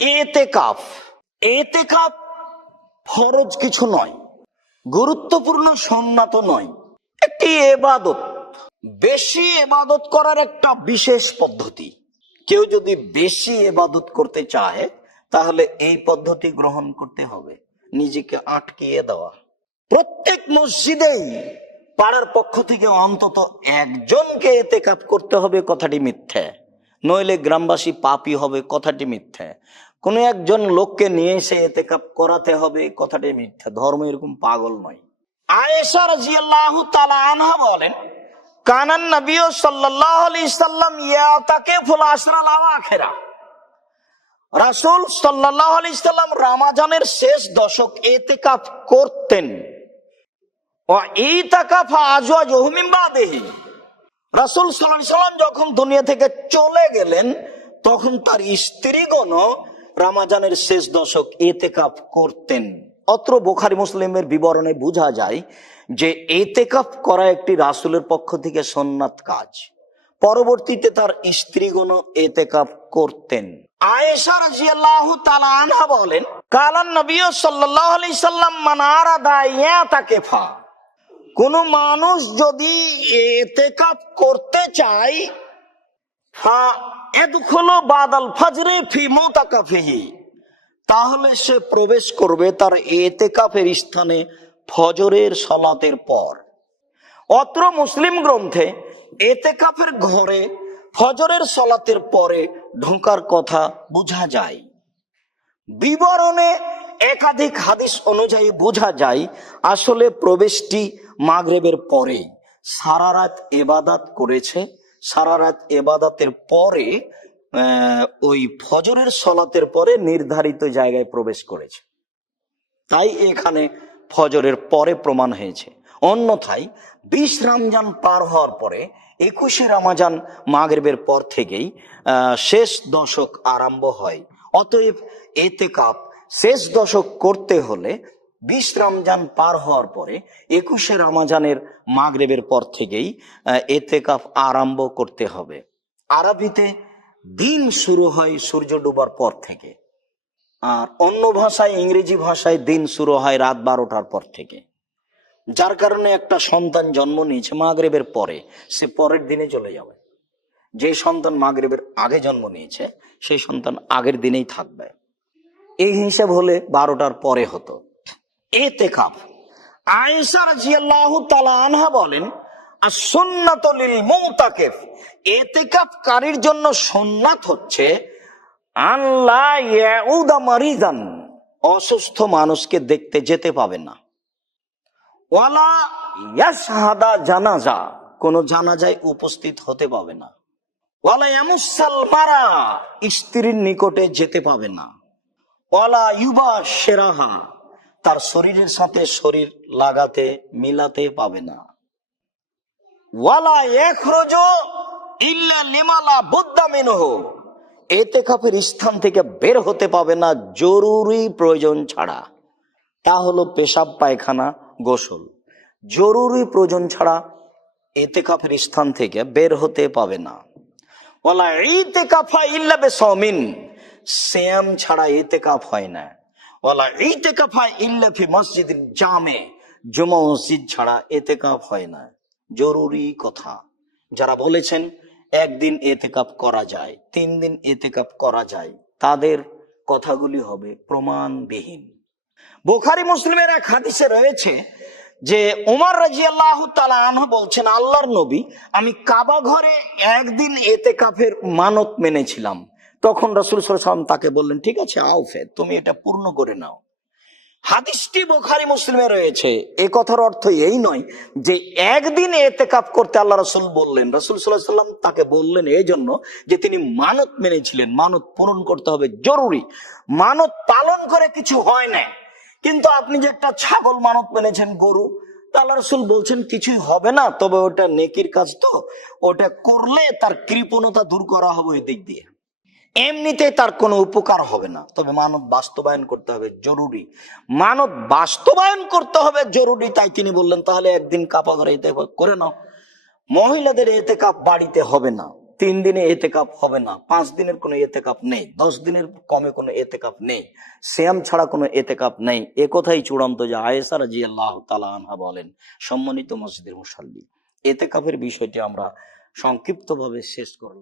এতেকাফ, এতেকাফ ফরজ কিছু নয়, গুরুত্বপূর্ণ সুন্নাত নয়, একটি ইবাদত। বেশি ইবাদত করার একটা বিশেষ পদ্ধতি। কেউ যদি বেশি ইবাদত করতে চায় তাহলে এই পদ্ধতি গ্রহণ করতে হবে, নিজেকে আটকিয়ে দেওয়া। প্রত্যেক মসজিদেই পাড়ার পক্ষ থেকে অন্তত একজনকে এতেকাফ করতে হবে, কথাটি মিথ্যে। নইলে গ্রামবাসী পাপী হবে, কথাটি মিথ্যে। কোনো একজন লোককে নিয়ে এসে এতেকাফ করাতে হবে, কথাটি মিথ্যে। ধর্ম এরকম পাগল নয়। আয়েশা রাদিয়াল্লাহু তাআলা আনহা বলেন, কানান নবী সাল্লাল্লাহু আলাইহি সাল্লাম ইয়াতাকিফুল আশরাল আওয়াখিরা। রাসূল সাল্লাল্লাহু আলাইহি সাল্লাম রমজানের শেষ দশক এতেকাফ করতেন। ওয়া ইতাকাফা আজওয়াজুহু মিন বাদিহি। রাসূল সাল্লাল্লাহু আলাইহি সাল্লাম যখন দুনিয়া থেকে চলে গেলেন তখন তার স্ত্রীগণও রমজানের শেষ দশক ইতিকাফ করতেন। অত্র বুখারী মুসলিমের বিবরণে বোঝা যায় যে ইতিকাফ করা একটি রাসূলের পক্ষ থেকে সুন্নাত কাজ। পরবর্তীতে তার স্ত্রীগণও ইতিকাফ করতেন। আয়েশা রাদিয়াল্লাহু তাআলা আনহা বলেন, কালান নবী সাল্লাল্লাহু আলাইহি সাল্লাম মান আরাদা ইয়াতাকিফা। কোন মানুষ যদি ইতিকাফ করতে চায় তাহলে সে প্রবেশ করবে তার ইতিকাফের স্থানে ফজরের সালাতের পর। অত্র মুসলিম গ্রন্থে ইতিকাফের ঘরে ফজরের সালাতের পরে ঢোকার কথা বোঝা যায়। বিবরণে একাধিক হাদিস অনুযায়ী বোঝা যায় আসলে প্রবেশটি মাগরিবের পরে। সারা রাত ইবাদত করেছে, সারা রাত ইবাদতের পরে ওই ফজরের সালাতের পরে নির্ধারিত জায়গায় প্রবেশ করেছে, তাই এখানে ফজরের পরে প্রমাণ হয়েছে। অন্যথায় 20 রমজান পার হওয়ার পরে 21 রমজান মাগরিবের পর থেকেই শেষ দশক আরম্ভ হয়। অতএব ইতিকাফ শেষ দশক করতে হলে 20 রমজান পার হওয়ার পরে 21 রমজানের মাগরিবের পর থেকেই ইতিকাফ আরম্ভ করতে হবে। আরবিতে দিন শুরু হয় সূর্য ডোবার পর থেকে, আর অন্য ভাষায় ইংরেজি ভাষায় দিন শুরু হয় রাত 12টার পর থেকে। যার কারণে একটা সন্তান জন্ম নিয়েছে মাগরিবের পরে, সে পরের দিনে চলে যাবে। যে সন্তান মাগরিবের আগে জন্ম নিয়েছে সেই সন্তান আগের দিনেই থাকবে। এই হিসাব হলে 12টার পরে হতো। ইতিকাফ, আয়েশা রাদিয়াল্লাহু তাআলা আনহা বলেন, আস-সুন্নাতু লিল মুতাকিফ। ইতিকাফকারীর জন্য সুন্নাত হচ্ছে আল্লাহ ইয়াউদা মারিদান, অসুস্থ মানুষকে দেখতে যেতে পাবে না। ওয়ালা ইয়াশহাদা জানাজা, কোন জানাজায় উপস্থিত হতে পাবে না। ওয়ালা ইয়ামুসাল মারা, স্ত্রীর নিকটে যেতে পাবে না। ওয়ালা ইউবাশিরাহা, তার শরীরের সাথে শরীর লাগাতে মিলাতে পাবে না। ওয়ালা ইয়াখরুজু ইল্লা লিমা লা বুদ্দা মিনহু, ইতিকাফের স্থান থেকে বের হতে পাবে না জরুরি প্রয়োজন ছাড়া। তা হলো পেশাব পায়খানা গোসল। জরুরি প্রয়োজন ছাড়া ইতিকাফের স্থান থেকে বের হতে পাবে না। ওয়ালা ইতিকাফা ইল্লা বিসাওমিন, সিয়াম ছাড়া ইতিকাফ হয় না। ওয়ালা ইতিকাফা ইল্লা ফি মসজিদিল জামে, জুমা মসজিদ ছাড়া ইতিকাফ হয় না। জরুরি কথা। যারা বলেছেন একদিন ইতিকাফ করা যায়, 3 দিন ইতিকাফ করা যায়, তাদের কথাগুলি হবে প্রমাণবিহীন। বুখারী মুসলিমের এক হাদিসে রয়েছে যে ওমর রাদিয়াল্লাহু তাআলা আনহু বলছেন, আল্লাহর নবী, আমি কাবা ঘরে একদিন ইতিকাফের মানত মেনেছিলাম। তখন রাসূল সাল্লাল্লাহু আলাইহি ওয়াসাল্লাম তাকে বললেন, ঠিক আছে আওফে, তুমি এটা পূর্ণ করে নাও। হাদিসটি বুখারী মুসলিমে রয়েছে। এই কথার অর্থ এই নয় যে একদিন ইতিকাফ করতে আল্লাহ রাসূল বললেন। রাসূল সাল্লাল্লাহু আলাইহি ওয়াসাল্লাম তাকে বললেন এই জন্য যে তিনি মানত মেনেছিলেন, মানত পূরণ করতে হবে, জরুরি। মানত পালন করে কিছু হয় না, কিন্তু আপনি যে একটা ছাগল মানত মেনেছেন, গরু, তা আল্লাহ রাসূল বলছেন কিছুই হবে না, তবে ওটা নেকির কাজ, তো ওটা করলে তার কৃপণতা দূর করা হবে ওই দিক দিয়ে। এমনিতে তার কোনো উপকার হবে না, তবে মানত বাস্তবায়ন করতে হবে, জরুরি। মানত বাস্তবায়ন করতে হবে জরুরি, তাই তিনি বললেন তাহলে একদিন কাবা ঘরে ইতিকাফ করে নাও। মহিলাদের ইতিকাফ বাড়িতে হবে না, 3 দিনে এতেকাফ হবে না, 5 দিনের কোনো এতেকাফ নেই, 10 দিনের কমে কোনো এতেকাফ নেই, সিয়াম ছাড়া কোনো এতেকাফ নেই। এ কথাই চূড়ান্ত যে আয়েশা রাদিয়াল্লাহু তাআলা আনহা বলেন। সম্মানিত মসজিদের মুসল্লি, এতেকাফের বিষয়টি আমরা সংক্ষিপ্তভাবে শেষ করলাম।